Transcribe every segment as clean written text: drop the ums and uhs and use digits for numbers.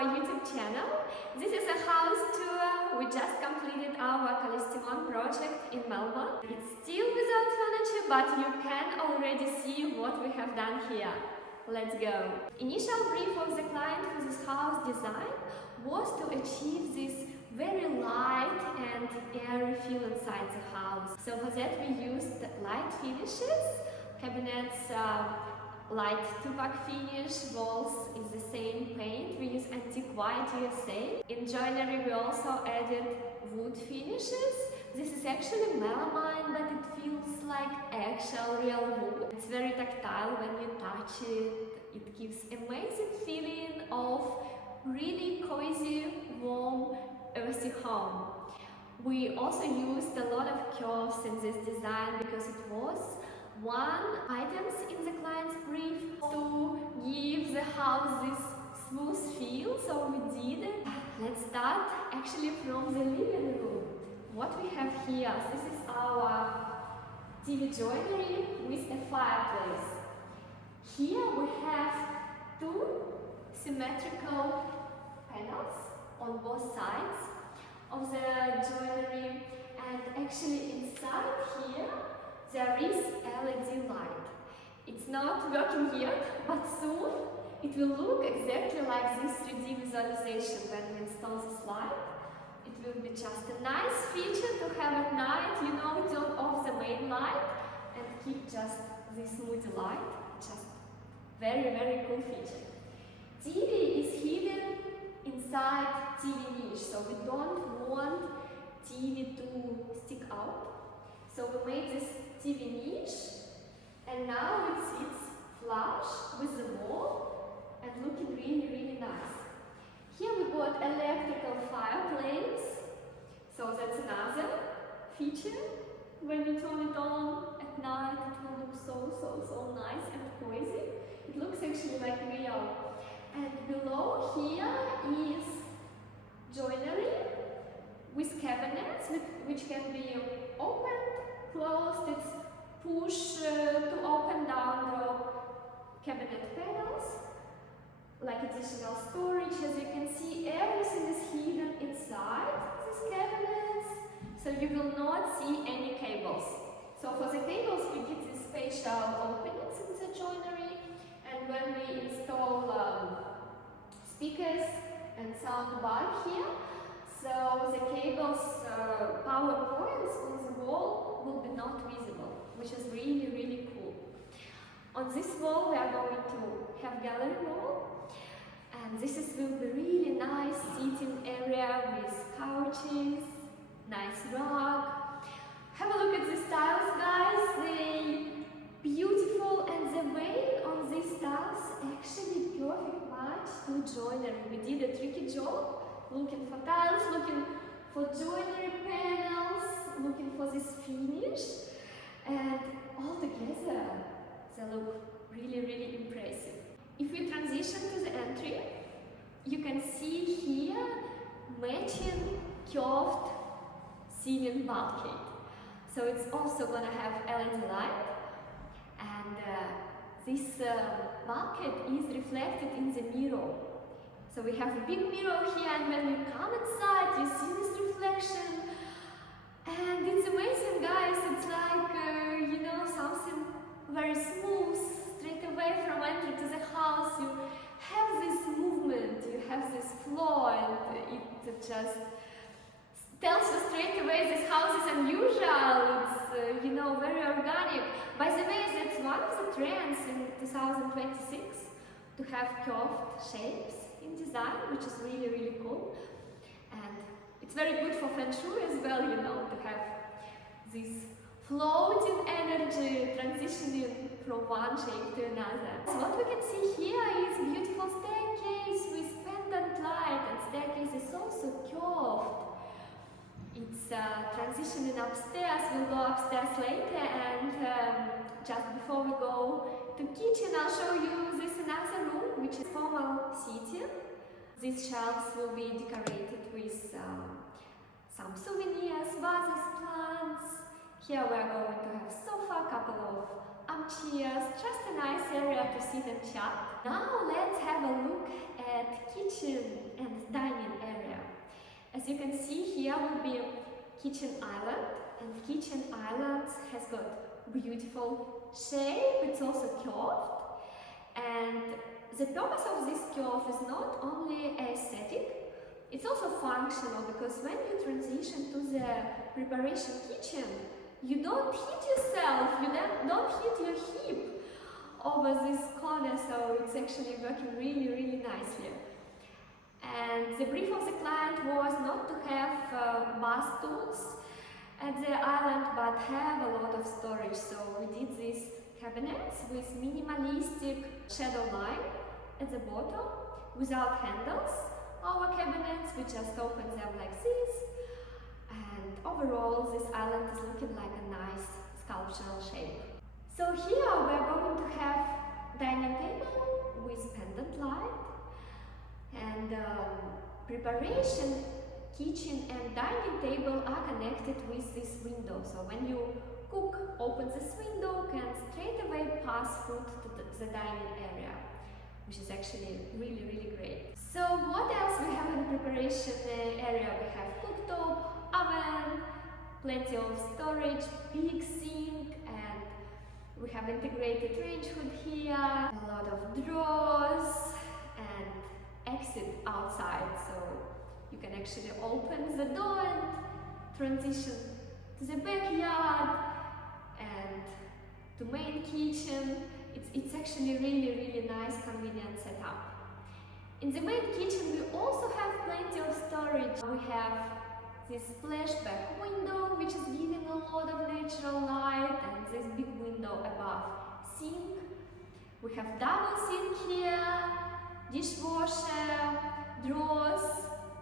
our YouTube channel. This is a house tour. We just completed our Calistimon project in Melbourne. It's still without furniture, but you can already see what we have done here. Let's go. Initial brief of the client for this house design was to achieve this very light and airy feel inside the house. So for that we used light finishes, cabinets, light two-pack finish, walls is the same paint. We use antique white USA. In joinery we also added wood finishes. This is actually melamine, but it feels like actual real wood. It's very tactile when you touch it. It gives amazing feeling of really cozy, warm, earthy home. We also used a lot of curves in this design because it was one item in the client's brief to give the house this smooth feel, so we did it. Let's start actually from the living room. What we have here, this is our TV joinery with a fireplace. Here we have two symmetrical panels on both sides of the joinery, and actually inside here there is LED light. It's not working yet, but soon it will look exactly like this 3D visualization when we install this light. It will be just a nice feature to have at night, you know, turn off the main light and keep just this moody light. Just very cool feature. TV is hidden inside TV niche, so we don't want TV to stick out. So we made this TV niche, and now it sits flush with the wall and looking really nice. Here we got electrical fireplace, so that's another feature. When you turn it on at night, it will look so nice and cozy. It looks actually like real. And below here is joinery with cabinets which can be opened, closed. It's push to open, down, drop cabinet panels, like additional storage. As you can see, everything is hidden inside these cabinets, so you will not see any cables. So for the cables we did these spatial openings in the joinery, and when we install speakers and sound bar here, so the cables, power points on the wall will be not visible, which is really cool. On this wall we are going to have gallery wall, and this will be really nice seating area with couches, nice rug. Have a look at these tiles, guys. They beautiful, and the weight on these tiles actually perfect match to joinery. We did a tricky job looking for tiles, looking for joinery panels, looking for this finish, and all together they look really impressive. If we transition to the entry, you can see here matching curved ceiling bulkhead. So it's also gonna have LED light, and this bulkhead is reflected in the mirror. So we have a big mirror here, and when you come inside you see this reflection, and it's amazing, guys. It's like you know, something very smooth. Straight away from entry to the house you have this movement, you have this flow, and it just tells you straight away this house is unusual. It's you know, very organic. By the way, that's one of the trends in 2026, to have curved shapes in design, which is really cool, and it's very good for feng shui as well, you know, to have this floating energy transitioning from one shape to another. So what we can see here is a beautiful staircase with pendant light, and staircase is also curved. It's transitioning upstairs. We'll go upstairs later, and just before we go to kitchen, I'll show you this another room, which is formal seating. These shelves will be decorated with some souvenirs, vases, plants. Here we are going to have sofa, a couple of armchairs, just a nice area to sit and chat. Now let's have a look at kitchen and dining area. As you can see, here will be kitchen island, and kitchen island has got beautiful shape. It's also curved, and the purpose of this curve is not only aesthetic, it's also functional, because when you transition to the preparation kitchen, you don't hit yourself, you don't hit your hip over this corner, so it's actually working really nicely. And the brief of the client was not to have bath tools at the island, but have a lot of storage. So we did these cabinets with minimalistic shadow line at the bottom, without handles. Our cabinets, we just open them like this, and overall this island is looking like a nice sculptural shape. So here we are going to have dining table with pendant light, and preparation kitchen and dining table are connected with this window. So when you cook, open this window, can straight away pass food to the dining area, which is actually really great. So what else we have in preparation area? We have cooktop, oven, plenty of storage, big sink, and we have integrated range hood here, a lot of drawers, and exit outside. So you can actually open the door and transition to the backyard and to main kitchen. It's actually really nice, convenient setup. In the main kitchen we also have plenty of storage. We have this splashback window, which is giving a lot of natural light, and this big window above sink. We have double sink here, dishwasher, drawers,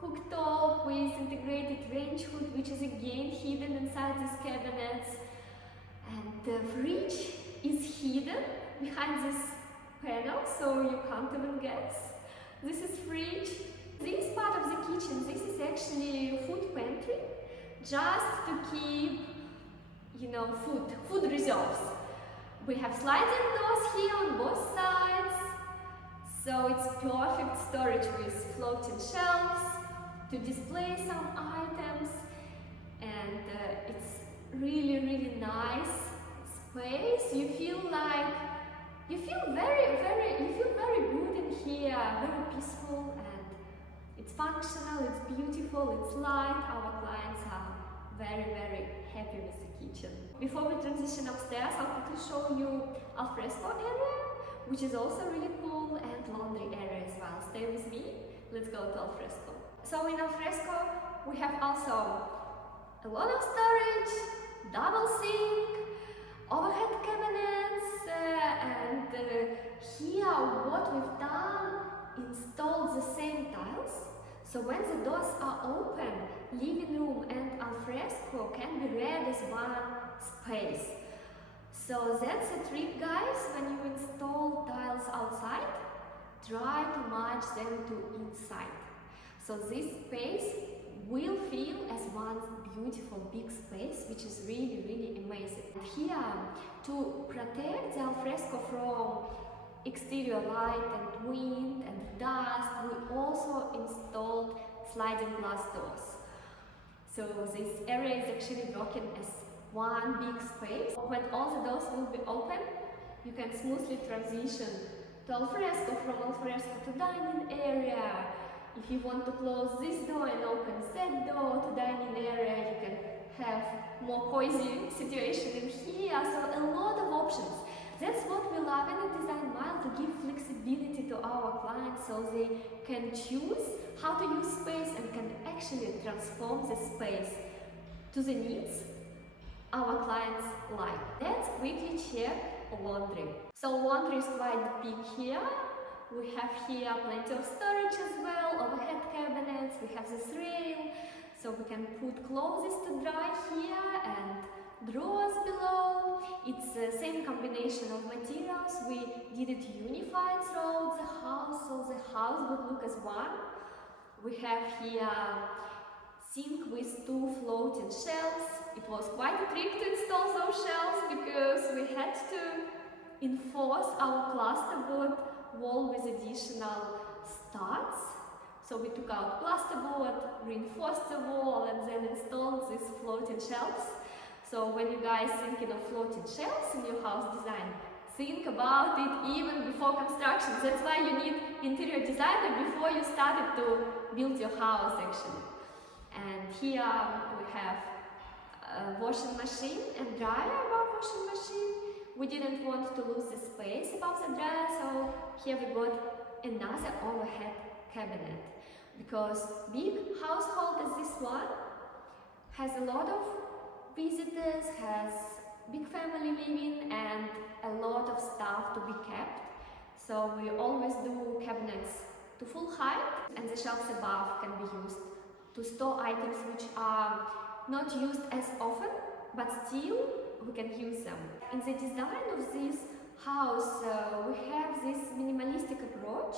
cooktop with integrated range hood, which is again hidden inside these cabinets, and the fridge is hidden behind this panel, so you can't even guess. This is fridge. This part of the kitchen, this is actually food pantry, just to keep, food reserves. We have sliding doors here on both sides, so it's perfect storage with floating shelves to display some items, and it's really nice space. You feel very good in here, very peaceful, and it's functional, it's beautiful, it's light. Our clients are very happy with the kitchen. Before we transition upstairs, I'll quickly show you alfresco area, which is also really cool, and laundry area as well. Stay with me, let's go to alfresco. So in alfresco we have also a lot of storage, double sink, overhead cabinets, and here what we've done, installed the same tiles. So when the doors are open, living room and alfresco can be read as one space. So that's a trick, guys. When you install tiles outside, try to match them to inside. So this space will feel as one beautiful big space, which is really amazing. And here, to protect the alfresco from exterior light and wind and dust, we also installed sliding glass doors. So this area is actually working as one big space. When all the doors will be open, you can smoothly transition to alfresco, from alfresco to dining area. If you want to close this door and open that door to dining area, you can have more cozy situation in here. So a lot of options. That's what we love in the Design Mile, to give flexibility to our clients so they can choose how to use space and can actually transform the space to the needs our clients like. Let's quickly check laundry. So laundry is quite big here. We have here plenty of storage as well, overhead cabinets, we have this rail, so we can put clothes to dry here and drawers below. It's the same combination of materials. We did it unified throughout the house, so the house would look as one. We have here sink with two floating shelves. It was quite a trick to install those shelves because we had to enforce our plasterboard wall with additional studs. So we took out plasterboard, reinforced the wall, and then installed these floating shelves. So when you guys thinking of floating shelves in your house design, think about it even before construction. That's why you need interior designer before you started to build your house actually. And here we have a washing machine and dryer above washing machine. We didn't want to lose the space above the dryer, so here we got another overhead cabinet. Because big household as this one has a lot of visitors, has big family living and a lot of stuff to be kept. So we always do cabinets to full height, and the shelves above can be used to store items which are not used as often, but still we can use them. In the design of this house, we have this minimalistic approach.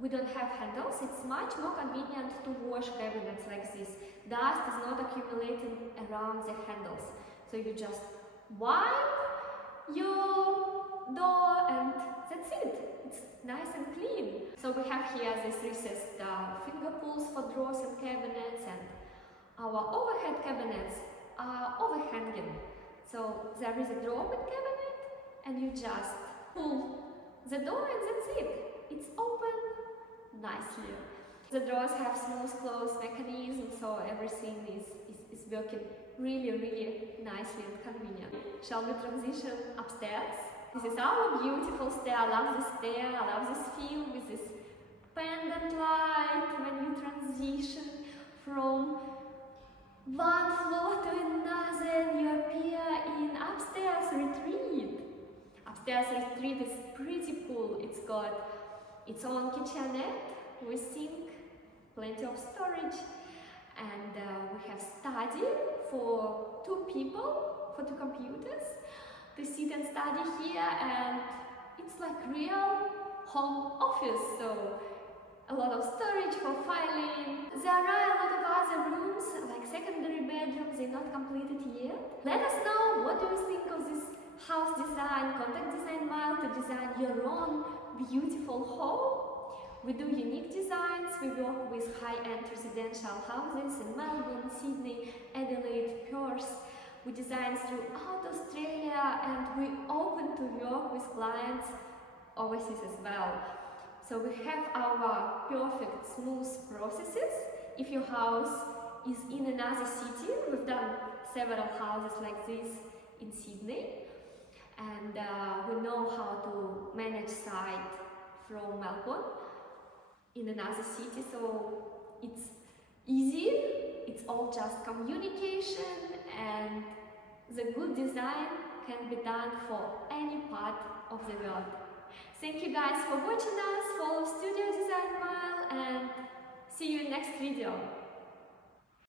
We don't have handles. It's much more convenient to wash cabinets like this. Dust is not accumulating around the handles. So you just wipe your door and that's it. It's nice and clean. So we have here this recessed finger pulls for drawers and cabinets, and our overhead cabinets are overhanging. So there is a drawer with cabinet and you just pull the door and that's it. It's open nicely. The drawers have smooth close mechanism, so everything is working really nicely and convenient. Shall we transition upstairs? This is our beautiful stair. I love this stair. I love this feel with this pendant light when you transition from one floor to another and you appear in upstairs retreat. Upstairs retreat is pretty cool. It's got its own kitchenette with sink, plenty of storage, and we have study for 2 people, for 2 computers to sit and study here, and it's like real home office. So a lot of storage for filing. There are a lot of other rooms, like secondary bedrooms, they're not completed yet. Let us know what do you think of this house design. Contact Design Mile to design your own beautiful home. We do unique designs. We work with high-end residential houses in Melbourne, Sydney, Adelaide, Perth. We design throughout Australia, and we open to work with clients overseas as well. So we have our perfect smooth processes. If your house is in another city, we've done several houses like this in Sydney, and we know how to manage site from Melbourne in another city, so it's easy, it's all just communication, and the good design can be done for any part of the world. Thank you guys for watching us. Follow Studio Design Mile and see you in next video.